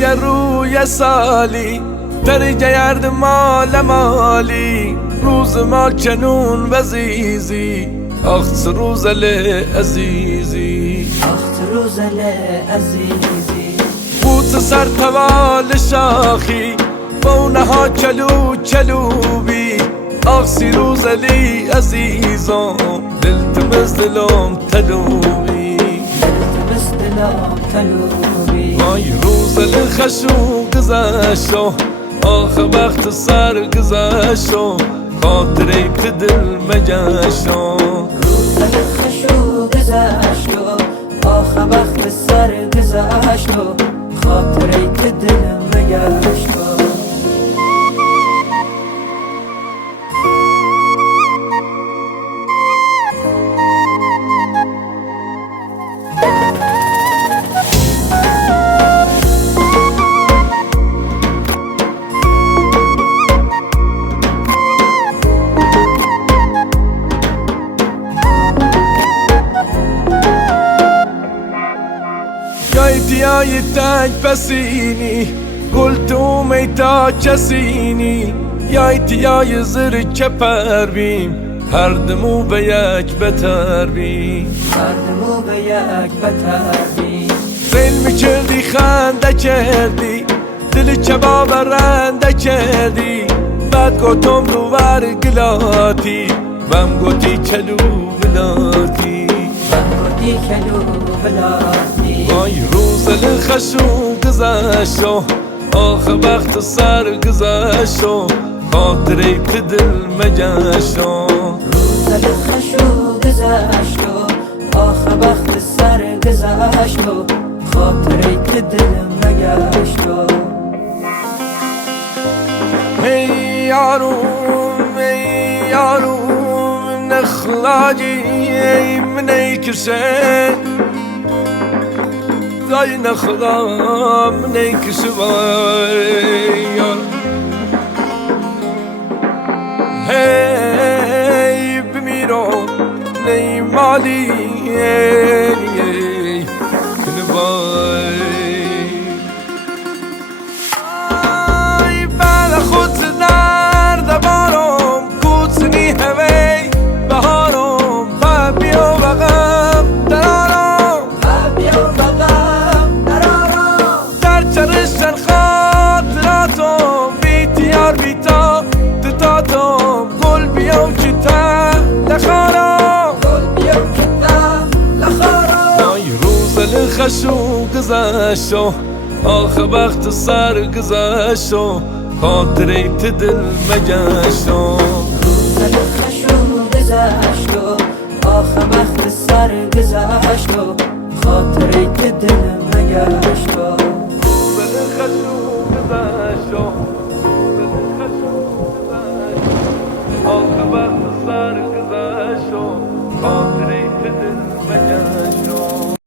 یه روی سالی تری گرد مال مالی روز ما کنون وزیزی اخت روزل عزیزی اخت روزل عزیزی بوت سر توال شاخی بونه ها کلو کلوبی اخسی روزلی عزیزم دلتمز دلم تلوبی دلتمز دلم تلوبی وای روزل خشو گذشتو آخه وقت سر گذشتو خاطره که دل مگشتو روزل خشو گذشتو آخه وقت سر گذشتو خاطره که دل مگشتو یای تک پسینی گلتو میتا کسینی یای زر کپر بیم هر دمو به یک بتر بیم هر دمو به یک بتر بیم زیل میکردی خنده کردی دل کباب رنده کردی بعد گوتم دوبر گلاتی وم گوتی کلو بلاتی کلو بلاتی وای روزل خشو گذشتو آخه وقت سر گذشتو خاطره که دل مگشتو روزل خشو گذشتو آخه وقت سر گذشتو خاطره که دل مگشتو ای یارو نخلاجی من ای کشن دای نخلا من ای کشوار هی بمیرم نی مالی کنوای ای بل خود درد بارم کوتنی هوی بهارم بیا وقم درارم در چرشن خاطراتم بیتیار بیتا تتاتم گل بیام کتا لخارم ای روزل خشو گذشتو آخه وقت سر گذشتو خاطره که دل مگشتو روزل خشو گذشتو آخه وقت سر گذشتو خاطره که دل مگشتو روزل خشو گذشتو